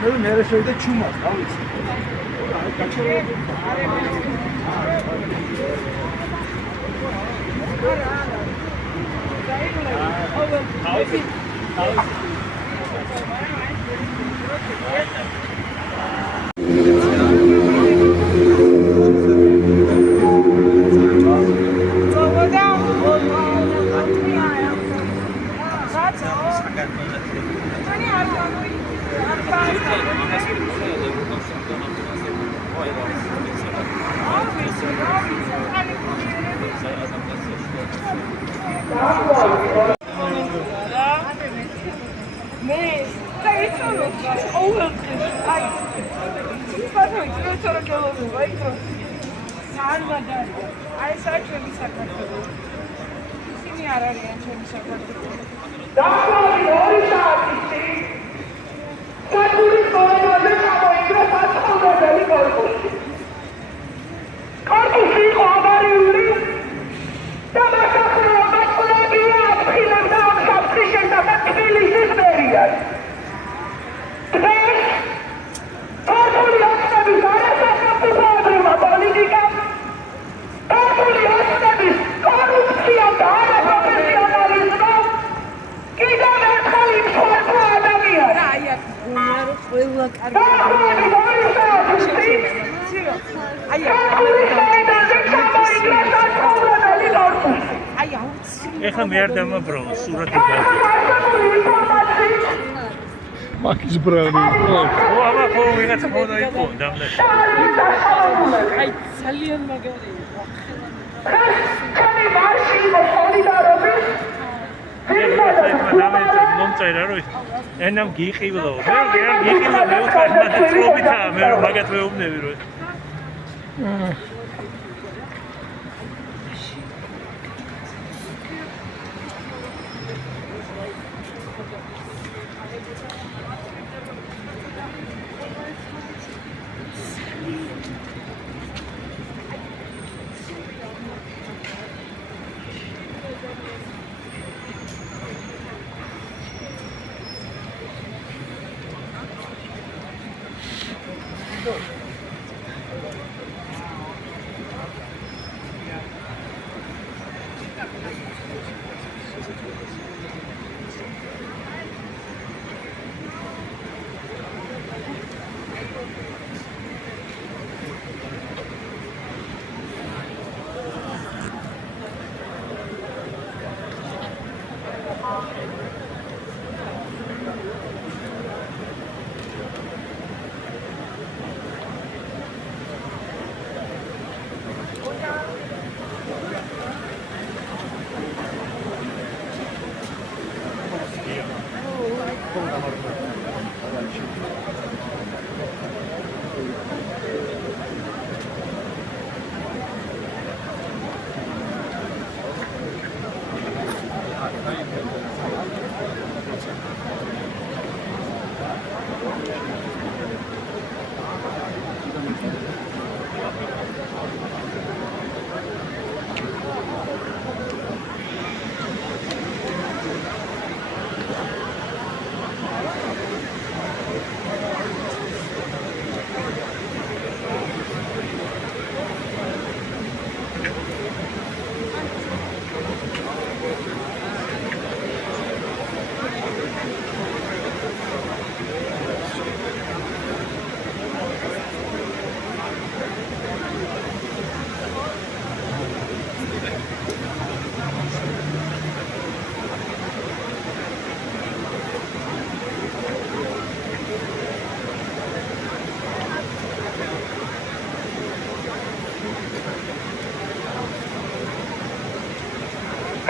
ხელი მე შევიდა ჩუმად, რა ვიცი. ეხლა მე არ დამაბრალო სურათი გაიგე. მაგის ბრალი. ო აბა ხო ვიღაცა ხოდა იყო დამლაში. აი ძალიან მაგარია. ჩემი მარში იყო სოლიდარობის მომწერა რომ ენამ გიყივლო. მე არ გიყივლო მე უთხარ მათეტრობითა მე რომ მაგათ მეუბნები რომ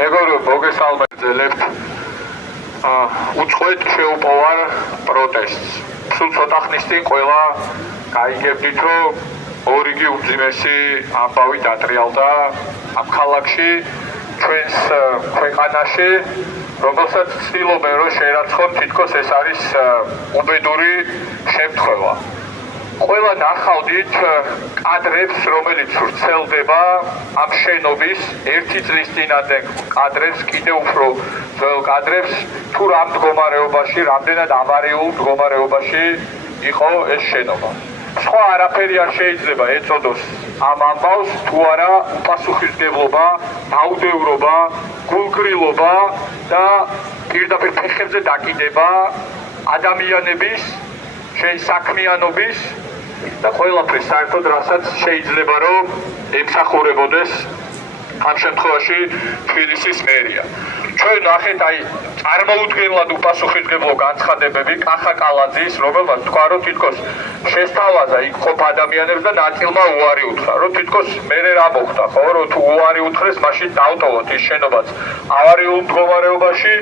მეგობრებო, მოგესალმებით. უწყვეტ შეუპოვარ პროტესტს. სულ ცოტა ხნის წინ ყველა გაიგებდით, რომ ორიგი უძიმესი ამბავი დატრიალდა ამ ქალაქში, ჩვენს ქვეყანაში, რომელსაც ცდილობენ რომ შეერაცხონ თითქოს ეს არის უბედური შემთხვევა. ყველა ნახავდით კადრებს, რომელიც ვრცელდება ამ შენობის ერთი წლის წინანდელ კადრებს, კიდევ უფრო ძველ კადრებს, თუ რამ მდგომარეობაში, რამდენად ავარიულ მდგომარეობაში იყო ეს შენობა. სხვა არაფერი არ შეიძლება ეწოდოს ამ ამბავს, თუ არა უპასუხისმგებლობა, დაუდევრობა, გულგრილობა და პირდაპირ ფეხებზე დაკიდება ადამიანების, საქმიანობის და ყველაფრის საერთოდ რასაც შეიძლება რომ ემსახურებოდეს ამ შემთხვევაში თბილისის მერია. ჩვენ ნახეთ აი წარმოუდგენლად უპასუხისმგებლო განცხადებები კახა კალაძის, რომელმაც თქვა რომ თითქოს შესთავაზა იქ ყოფ ადამიანებს და ნაწილმა უარი უთხრა, რომ თითქოს მერე რა მოხდა, ხო, რომ თუ უარი უთხრეს, მაშინ დავტოვოთ ის შენობაც ავარიულ მდგომარეობაში.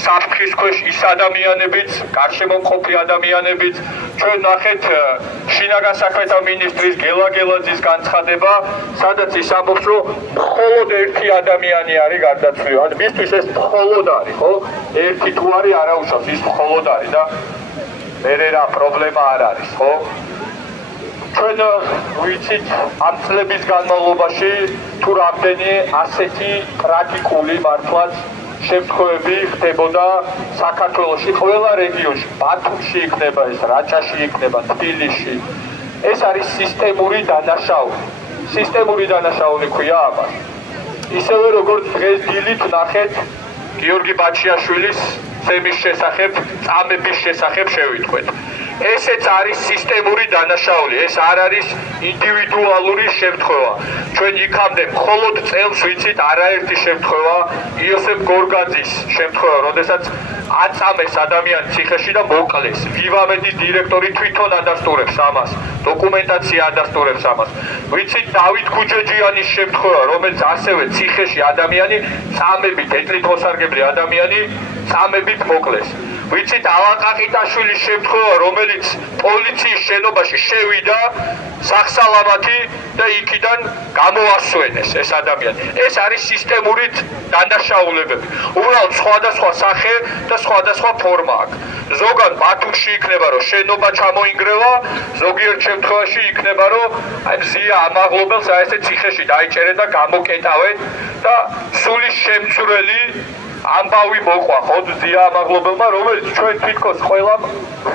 საფრთხის ქვეშ ის ადამიანებიც, გარშემო მყოფი ადამიანებიც, ჩვენ ნახეთ შინაგან საქმეთა მინისტრის გელა გელაძის განცხადება, სადაც ის ამბობს, რომ მხოლოდ ერთი ადამიანი არის გარდაცვლილი. ან მისთვის ეს მხოლოდ არის, ხო? ერთი თუ არის არაუშავს, ის მხოლოდ არის და მერე რა პრობლემა არ არის, ხო? ჩვენ ვიცით ამ წლების განმავლობაში თუ რამდენი ასეთი ტრაგიკული მართლაც შემთხვევები ხდებოდა საქართველოში ყველა რეგიონში, ბათუმში იქნება ეს, რაჭაში იქნება, თბილისში. ეს არის სისტემური დანაშაული. სისტემური დანაშაული ქვია ამას. ისევე როგორც დღეს დილით ნახეთ გიორგი ბაჩიაშვილის ცემის შესახებ, წამების შესახებ შევიტყვეთ. ესეც არის სისტემური დანაშაული, ეს არ არის ინდივიდუალური შემთხვევა. ჩვენ იქამდე მხოლოდ წელს ვიცით არაერთი შემთხვევა, იოსებ გორგაძის შემთხვევა, როდესაც აწამეს ადამიანი ციხეში და მოკლეს. ვივამედის დირექტორი თვითონ ადასტურებს ამას, დოკუმენტაცია ადასტურებს ამას. ვიცით დავით ქუჯეჯიანის შემთხვევა, რომელიც ასევე ციხეში ადამიანი წამებით, ეთლით მოსარგებლე ადამიანი წამებით მოკლეს. ვიცით ალაყაყიტაშვილის შემთხვევა, რომელიც პოლიციის შენობაში შევიდა სახსალამათი და იქიდან გამოასვენეს ეს ადამიანი. ეს არის სისტემური დანაშაულებები. უბრალოდ სხვადასხვა სახე და სხვადასხვა ფორმა აქვს. ზოგან ბათუმში იქნება რომ შენობა ჩამოინგრევა, ზოგიერთ შემთხვევაში იქნება რომ აი მზია ამაღლობელს აი ესე ციხეში დაიჭერენ და გამოკეტავენ და სული შემცვლელი ამბავი მოყვა ხო ზია ამაღლობელმა, რომელიც ჩვენ თვითონ ყველა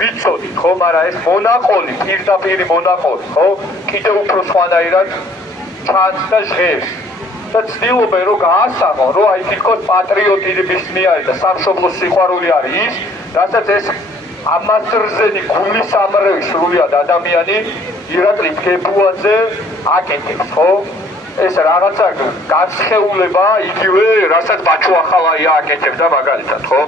ვიცოდით, ხო, მაგრამ ეს მონაყოლი, პირდაპირი მონაყოლი, ხო, კიდევ უფრო სხვანაირად ჩანს და ჟღერს. და ცდილობენ რომ გაასაღონ, რომ აი თვითონ პატრიოტიზმის მიერ და სამშობლოს სიყვარული არის ის, რასაც ეს ამასრზენი გულის ამრევი სრულიად ადამიანი ირაკლი გებუაძე აკეთებს, ხო? ეს რაღაცა გასხეულება იგივე, რასაც ბაჩუ ახალაია აკეთებდა მაგალითად, ხო?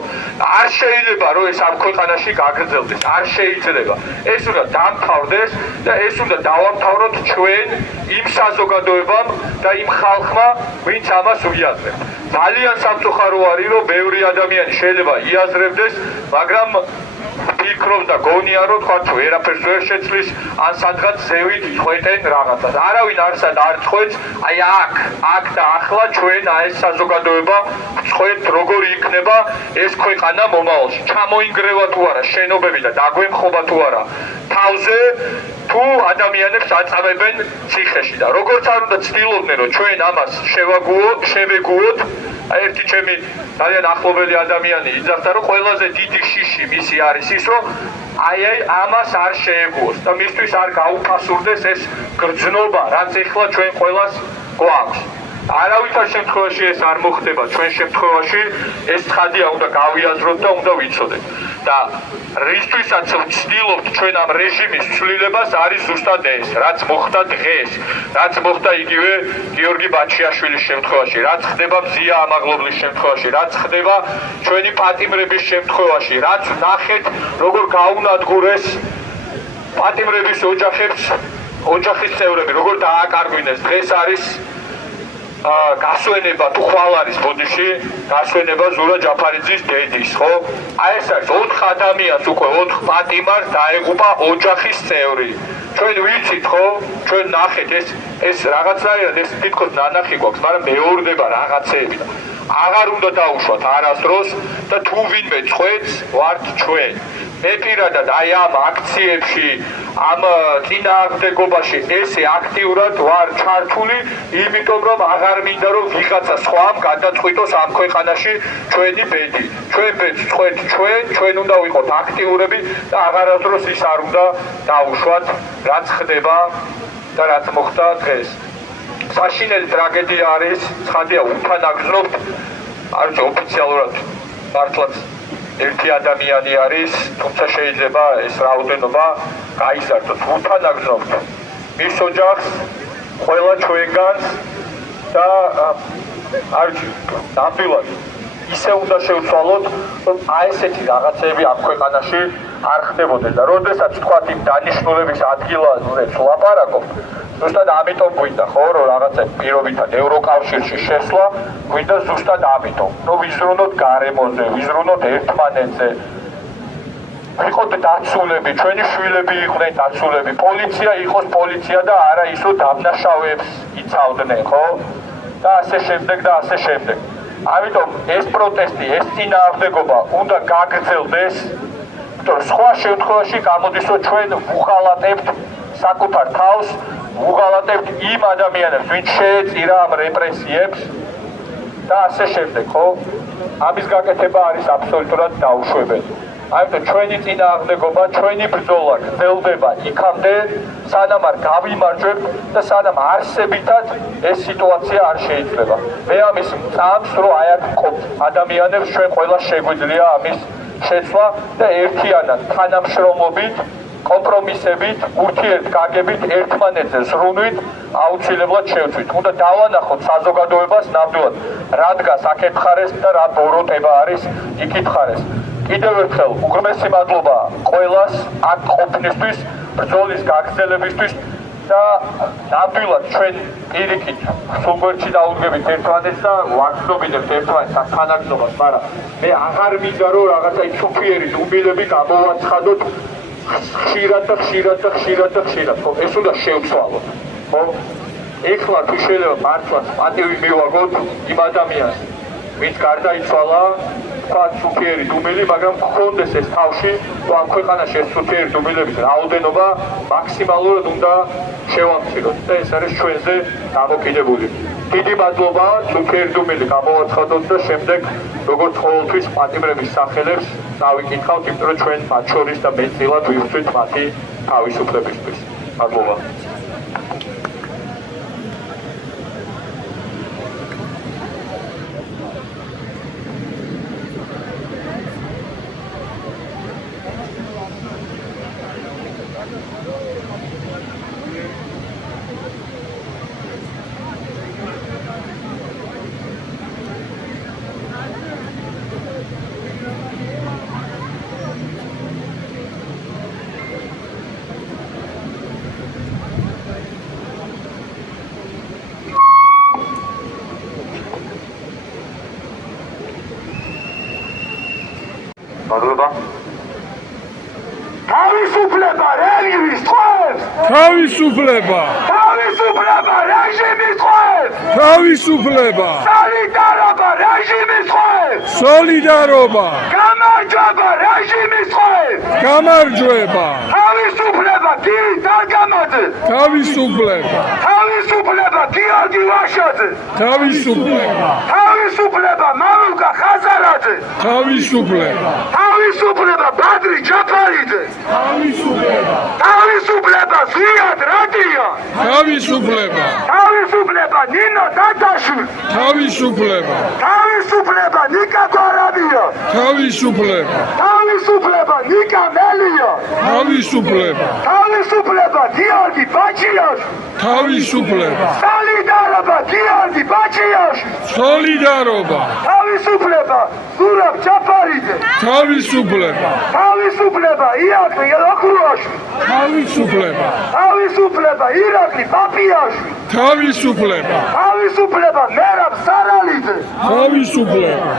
არ შეიძლება რომ ეს ამ ქვეყანაში გაგრძელდეს, არ შეიძლება. ეს უნდა დამთავრდეს და ეს უნდა დავამთავროთ ჩვენ იმ საზოგადოებამ და იმ ხალხმა, ვინც ამას უიაზრებს. ძალიან სამწუხარო არის, რომ ბევრი ადამიანი შეიძლება იაზრებდეს, მაგრამ ფიქრობს და გონია რომ თქვა თუ ვერაფერს ვერ შეცვლის ან სადღაც ზევით წვეტენ რაღაცას. არავინ არსად არ წვეთს, აი აქ და ახლა ჩვენ ეს საზოგადოება წვეთ როგორ იქნება ეს ქვეყანა მომავალში. ჩამოინგრევა თუ არა შენობები და დაგვემხობა თუ არა თავზე თუ ადამიანებს აწამებენ ციხეში და როგორც არ უნდა ცდილობდნენ რომ ჩვენ ამას შევეგუოთ. ერთი ჩემი ძალიან ახლობელი ადამიანი იძახდა რომ ყველაზე დიდი შიში მისი არის ის რომ აი ამას არ შეეგუოს და მისთვის არ გაუფასურდეს ეს გრძნობა რაც ეხლა ჩვენ ყველას გვაქვს. არავითარ შემთხვევაში ეს არ მოხდება ჩვენ შემთხვევაში ეს ცხადია უნდა გავიაზროთ და უნდა ვიცოდეთ და რისთვისაც ვცდილობთ ჩვენ ამ რეჟიმის ცვლილებას არის ზუსტად ეს რაც მოხდა დღეს რაც მოხდა იგივე გიორგი ბაჩიაშვილის შემთხვევაში რაც ხდება მზია ამაღლობლის შემთხვევაში რაც ხდება ჩვენი პატიმრების შემთხვევაში რაც ნახეთ როგორ გაუნადგურეს პატიმრების ოჯახის წევრები როგორ დააკარგვინეს დღეს არის გასვენება თუ ხვალ არის ბოდიში გასვენება ზურა ჯაფარიძის დედის ხო აი ეს არის 4 ადამიანს უკვე 4 პატიმარს დაეღუპა ოჯახის წევრი ჩვენ ვიცით ხო ჩვენ ნახეთ ეს რაღაცნაირად ეს თითქოს ნანახი გვაქვს მაგრამ მეორდება რაღაცეები და აღარ უნდა დაუშვათ არასდროს და თუ ვინმე წვეთს ვართ ჩვენ მე პირადად აი ამ აქციებში, ამ წინააღმდეგობაში ესე აქტიურად ვარ ჩართული, იმიტომ რომ აღარ მინდა რომ ვიღაცა სხვამ გადაწყვიტოს ამ ქვეყანაში ჩვენი ბედი. ჩვენ ბედს წყვეთ ჩვენ უნდა ვიყოთ აქტიურები და აღარასდროს ის არ უნდა დაუშვათ, რაც ხდება და რაც მოხდა დღეს. საშინელი ტრაგედია არის, ცხადია უთანაგზნობთ, არ ვიცი ოფიციალურად მართლაც ერთი ადამიანი არის, თუმცა შეიძლება ეს რაოდენობა გაიზარდოს. უთანაგზნობთ მის ოჯახს, ყველა ჩვენგანს და არ ვიცი, ნამდვილად ისე უნდა შევცვალოთ, რომ აი ესეთი რაღაცები ამ ქვეყანაში არ ხდებოდეს და როდესაც თქვათ იმ დანიშნულების ადგილაზე ვლაპარაკობ, ზუსტად ამიტომ გვინდა ხო, რომ რაღაცა პირობითად ევროკავშირში შესვლა, გვინდა ზუსტად ამიტომ, რომ ვიზრუნოთ გარემოზე, ვიზრუნოთ ერთმანეთზე. ვიყოთ დაცულები, ჩვენი შვილები იყვნენ დაცულები, პოლიცია იყოს პოლიცია და არა ისო დამნაშავეებს იცავდნენ, ხო? და ასე შემდეგ და ასე შემდეგ. ამიტომ ეს პროტესტი, ეს წინააღმდეგობა უნდა გაგრძელდეს, იმიტომ რომ სხვა შემთხვევაში გამოდის, რომ ჩვენ ვუღალატებთ საკუთარ თავს, ვუღალატებთ იმ ადამიანებს, ვინც შეეწირა ამ რეპრესიებს და ასე შემდეგ, ხო? ამის გაკეთება არის აბსოლუტურად დაუშვებელი. ამიტომ ჩვენი წინააღმდეგობა, ჩვენი ბრძოლა გრძელდება იქამდე, სანამ არ გავიმარჯვებთ და სანამ არსებითად ეს სიტუაცია არ შეიძლება. მე ამის მწამს, რომ აი აქ ადამიანებს ჩვენ ყველა შეგვიძლია ამის შეცვლა და ერთიანად თანამშრომლობით, კომპრომისებით, ურთიერთგაგებით, ერთმანეთზე ზრუნვით აუცილებლად შევცვით. უნდა დავანახოთ საზოგადოებას ნამდვილად რა დგას აქ ეკითხარეს და რა ბოროტება არის იქ ეკითხარეს. კიდევ ერთხელ უღრმესი მადლობა ყველას აქ ყოფნისთვის, ბრძოლის გაგრძელებისთვის და ნამდვილად ჩვენ პირიქით სულგვერდში დაუდგებით ერთმანეთს და ვაგრძნობინებთ ერთმანეთს ამ თანაგზნობას, მაგრამ მე აღარ მინდა რომ რაღაცა ცუქიერი დუბილები გამოვაცხადოთ ხშირად და ხშირად და ხშირად და ხშირად. ეს უნდა შევცვალოთ. ხო? ეხლა თუ შეიძლება მართლაც პატივი მივაგოთ იმ ადამიანს, ვინც გარდაიცვალა, თქვა ცუქიერი დუბილი, მაგრამ გქონდეს ეს თავში, რომ ამ ქვეყანაში ეს ცუქიერი დუბილების რაოდენობა მაქსიმალურად უნდა შევამციროთ და ეს არის ჩვენზე დამოკიდებული. დიდი მადლობა, ცუქიერი დუბილი გამოვაცხადოთ და შემდეგ როგორც ყოველთვის პატიმრების სახელებს დავიკითხავთ, იმიტომ რომ ჩვენ მათ შორის და მეტწილად ვივწვით მათი თავისუფლებისთვის. მადლობა. მადლობა. თავისუფლება რეჟიმის თხოვს! თავისუფლება! თავისუფლება რეჟიმის თხოვს! თავისუფლება! სოლიდარობა რეჟიმის თხოვს! სოლიდარობა! გამარჯვება რეჟიმის თხოვს! გამარჯვება! თავისუფლება გირი დარგამაძე! თავისუფლება! თავისუფლება გიორგი ვაშაძე! თავისუფლება! თავისუფლება მამუკა ხაზარაძე! თავისუფლება! თავისუფლება ბადრი ჯაფარიძე! თავისუფლება! თავისუფლება ზვიად რადია! თავისუფლება! თავისუფლება ნინო დათაშვილი! თავისუფლება! თავისუფლება ნიკა გვარამია! თავისუფლება! თავისუფლება ნიკა მელია! თავისუფლება! თავისუფლება გიორგი ბაჩიაშვილი! თავისუფლება! სოლიდარობა გიორგი ბაჩიაშვილი! სოლიდარობა! თავისუფლება ზურაბ ჯაფარიძე! თავისუფლება! თავისუფლება ირაკლი ოკურაშვილი! თავისუფლება! თავისუფლება ირაკლი პაპიაშვილი! თავისუფლება! თავისუფლება მერაბ სარალიძე! თავისუფლება!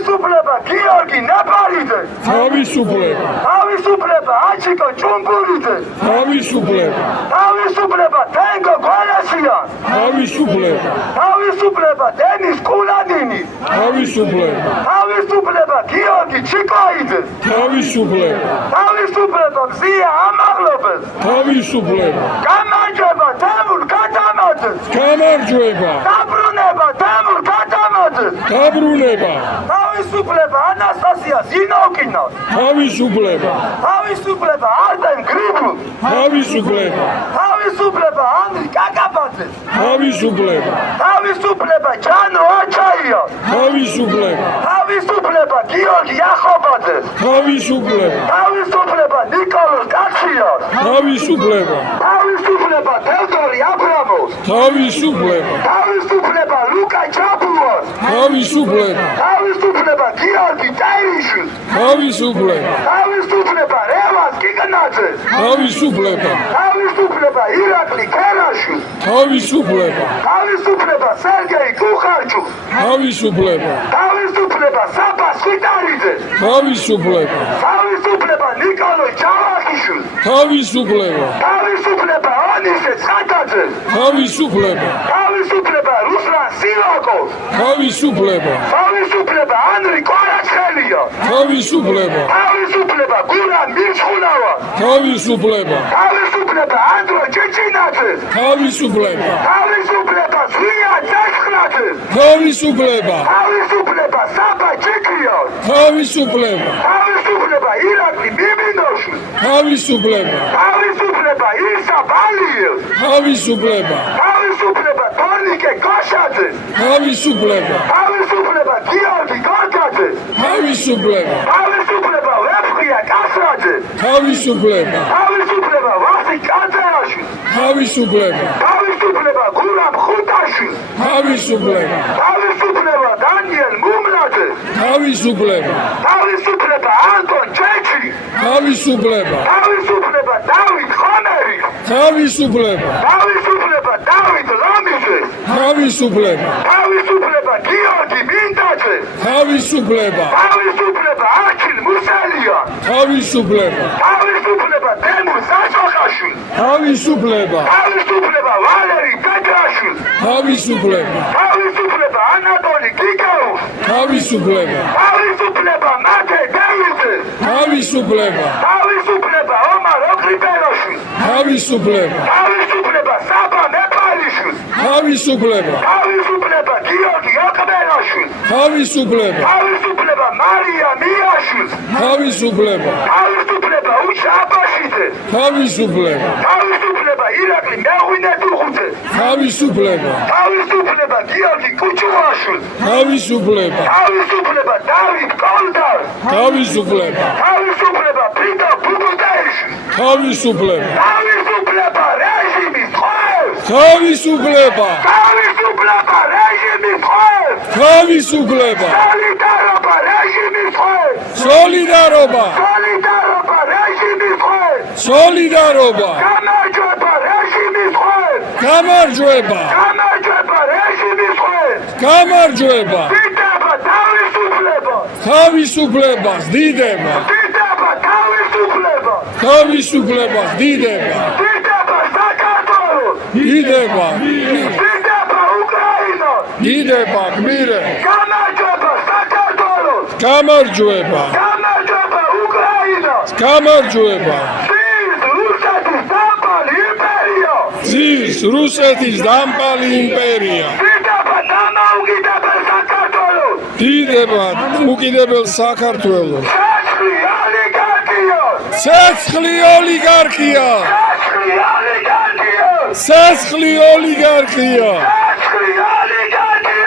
თავისუფლება გიორგი ნეპალიძე, თავისუფლება, თავისუფლება აჩიკო ჭუმბურიძე, თავისუფლება, თავისუფლება თენგო გვალასიან, თავისუფლება, თავისუფლება დენის კულადინი, თავისუფლება, თავისუფლება გიორგი ჩიკოიძე, თავისუფლება, თავისუფლება გზია ამაღლობეს, თავისუფლება, გამარჯვება თემურ გადამაძეს, გამარჯვება, დაბრუნება თემურ გადამაძეს, დაბრუნება, თავისუფლება ანასტასია ზინოკინას, თავისუფლება, თავისუფლება არტემ გრიბულს, თავისუფლება, თავისუფლება ანდრი კაკაბაძეს, თავისუფლება, თავისუფლება ჯანო აჩაიას, თავისუფლება, თავისუფლება გიორგი ახობაძეს, თავისუფლება, თავისუფლება ნიკოლოზ კაციას, თავისუფლება, თავისუფლება თევდორი აბრამოვს, თავისუფლება, თავისუფლება ლუკა ჩაფუას, თავისუფლება, თავისუფლება გიორგი ტერიშვილს, თავისუფლება, თავისუფლება რევას კიკნაძეს, თავისუფლება, თავისუფლება ირაკლი ქერაშვილს, თავისუფლება, თავისუფლება სერგეი კუხარჩუს, თავისუფლება, თავისუფლება საბა სვიტარიძეს, თავისუფლება, თავისუფლება ნიკოლოზ ჯავახიშვილს, თავისუფლება, თავისუფლება ონისე ცხადაძეს, თავისუფლება, თავისუფლება რუსლან სილაკოვს, თავისუფლება, თავისუფლება ანრი კვარაცხელია, თავისუფლება, თავისუფლება გურამ მირჩხუნავას, თავისუფლება, თავისუფლება ანდრო ჭეჭინაძეს, თავისუფლება, თავისუფლება ზვია წესხნაძეს, თავისუფლება, თავისუფლება საბა ჭიქიას, თავისუფლება, თავისუფლება ირაკლი მიმინოშვილს, თავისუფლება, თავისუფლება ისა ბალიევს, თავისუფლება, თავისუფლება თორნიკე გოშაძეს, თავისუფლება, თავისუფლება გიორგი გორგაძეს, თავისუფლება, თავისუფლება ვეფხია კასრაძეს, თავისუფლება, თავისუფლება ვასი კაწერაშვილს, თავისუფლება, თავისუფლება გურამ ხუტაშვილს, თავისუფლება, თავისუფლება დანიელ მუმლაძეს, თავისუფლება, თავისუფლება ანტონ ჩეჩი, თავისუფლება, თავისუფლება დავით ხომერის, თავისუფლება, თავისუფლება დავით ლომიძეს, თავისუფლება, თავისუფლება გიორგი მინდაძეს, თავისუფლება, თავისუფლება არჩილ მუსელიან, თავისუფლება, თავისუფლება თემურ საშოხაშვილს, თავისუფლება, თავისუფლება ვალერი პეტრაშვილს, თავისუფლება, თავისუფლება ანატოლი გიგაუს, თავისუფლება, თავისუფლება მათე დევიძეს, თავისუფლება, თავისუფლება ომარ ოქრიპეროშვილს, თავისუფლება, თავისუფლება საბა ნეპალიშვილს, თავისუფლება, თავისუფლება გიორგი ოკმერაშვილს, თავისუფლება, თავისუფლება მარია მიაშვილს, თავისუფლება, თავისუფლება უჩა აბაშიძეს, თავისუფლება, თავისუფლება ირაკლი მეღვინეთუხუძეს, თავისუფლება, თავისუფლება გიორგი კუჩუაშვილს, თავისუფლება, თავისუფლება დავით კოლდარს, თავისუფლება, თავისუფლება ფრიდო ბუბუტეიშვილს, თავისუფლება, თავისუფლება რეჟიმის ხოებს, თავისუფლება, თავისუფლება რეჟიმის ხოებს, თავისუფლება, სოლიდარობა რეჟიმის ხოებს, სოლიდარობა, სოლიდარობა რეჟიმის ხოებს, სოლიდარობა, გამარჯვება რეჟიმის ხოებს, გამარჯვება, გამარჯვება რეჟიმის ხოებს, გამარჯვება, დიდება თავისუფლება, თავისუფლებას დიდება, დიდება თავისუფლება, თავისუფლებას დიდება, დიდება საქართველოს, დიდება, დიდება უკრაინას, დიდება, გმირე, გამარჯვება საქართველოს, გამარჯვება, გამარჯვება უკრაინას, გამარჯვება, ძირს რუსეთის დამპალი იმპერია, ძირს რუსეთის დამპალი იმპერია, დიდება დამოუკიდებელ საქართველოს, დიდება უკიდებელ საქართველოს, ცეცხლი ოლიგარქია, ცეცხლი ოლიგარქია, ცეცხლი ოლიგარქია, ცეცხლი ოლიგარქია, ცეცხლი ოლიგარქია.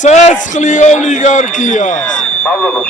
ცეცხლი ოლიგარქია. მადლობა.